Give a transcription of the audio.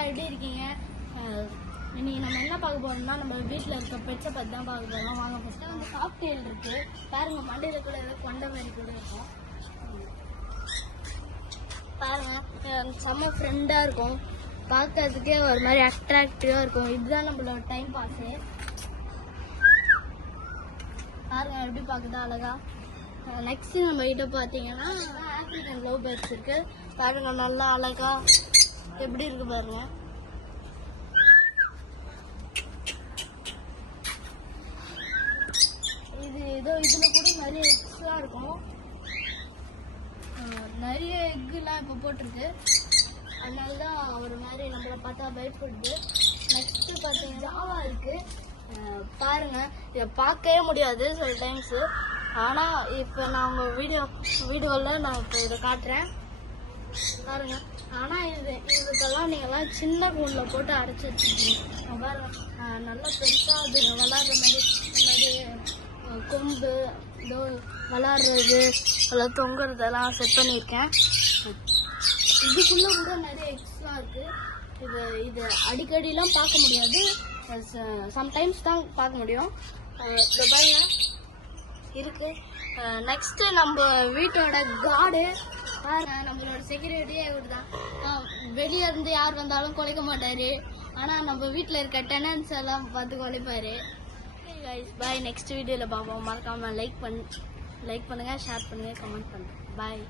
எல்லாம் எப்படி இருக்கீங்க? இன்னைக்கு நம்ம என்ன பார்க்க போறோம்னா நம்ம வீட்டில் இருக்க பெட்ஸை பற்றி தான் பார்க்க போகிறோம். வாங்க ஃபஸ்ட்டு வந்து காக்டெயில் இருக்கு பாருங்க, மண்டையில் கூட ஏதோ கொண்ட மாதிரி கூட இருக்கும் பாருங்க. செம்ம ஃப்ரெண்டாக இருக்கும், பார்க்கறதுக்கே ஒரு மாதிரி அட்ராக்டிவாக இருக்கும். இதுதான் நம்மளோட டைம் பாஸு. பாருங்க எப்படி பார்க்குதா அழகா. நெக்ஸ்ட் நம்ம கிட்ட பார்த்தீங்கன்னா ஆப்பிரிக்கன் லவ் பேர்ட்ஸ் இருக்கு பாருங்க, நல்லா அழகா எப்படி இருக்கு பாருங்க. இது ஏதோ இதுல கூட நிறைய எக்ஸ்லாம் இருக்கும், நிறைய எக்குலாம் இப்போ போட்டிருக்கு, அதனால தான் ஒரு மாதிரி நம்மளை பார்த்தா பயப்படுது. நெக்ஸ்ட் பார்த்தீங்கன்னா ஜாவா இருக்கு பாருங்க. இதை பார்க்கவே முடியாது சில டைம்ஸ், ஆனால் இப்போ நான் உங்கள் வீடியோவில் நான் இப்போ இதை காட்டுறேன் பாருங்க. ஆனால் இதுக்கெல்லாம் நீங்கள்லாம் சின்ன கூண்டில் போட்டு அடைச்சி வச்சுருக்கீங்க பாருங்க. நல்லா பெருசாக அது விளாட்ற மாதிரி கொம்பு இதோ விளாட்றது எல்லாம் தொங்குறதெல்லாம் செட் பண்ணியிருக்கேன். இதுக்குள்ளே கூட நிறைய எக்ஸ்லாம் இருக்குது. இது அடிக்கடிலாம் பார்க்க முடியாது, சம்டைம்ஸ் தான் பார்க்க முடியும். இதை பாருங்க இருக்கு. நெக்ஸ்ட் நம்ம வீட்டோட கார்டு பாருங்க, நம்மளோட செக்யூரிட்டியே இவர் தான். வெளியே இருந்து யார் வந்தாலும் குலைக்க மாட்டாரு, ஆனால் நம்ம வீட்டில் இருக்க டெனன்ஸ் எல்லாம் பார்த்து குலைப்பாரு. பாய், நெக்ஸ்ட் வீடியோவில் பார்ப்போம். மறக்காமல் லைக் பண்ணுங்க, ஷேர் பண்ணுங்க, கமெண்ட் பண்ணுங்க. பாய்.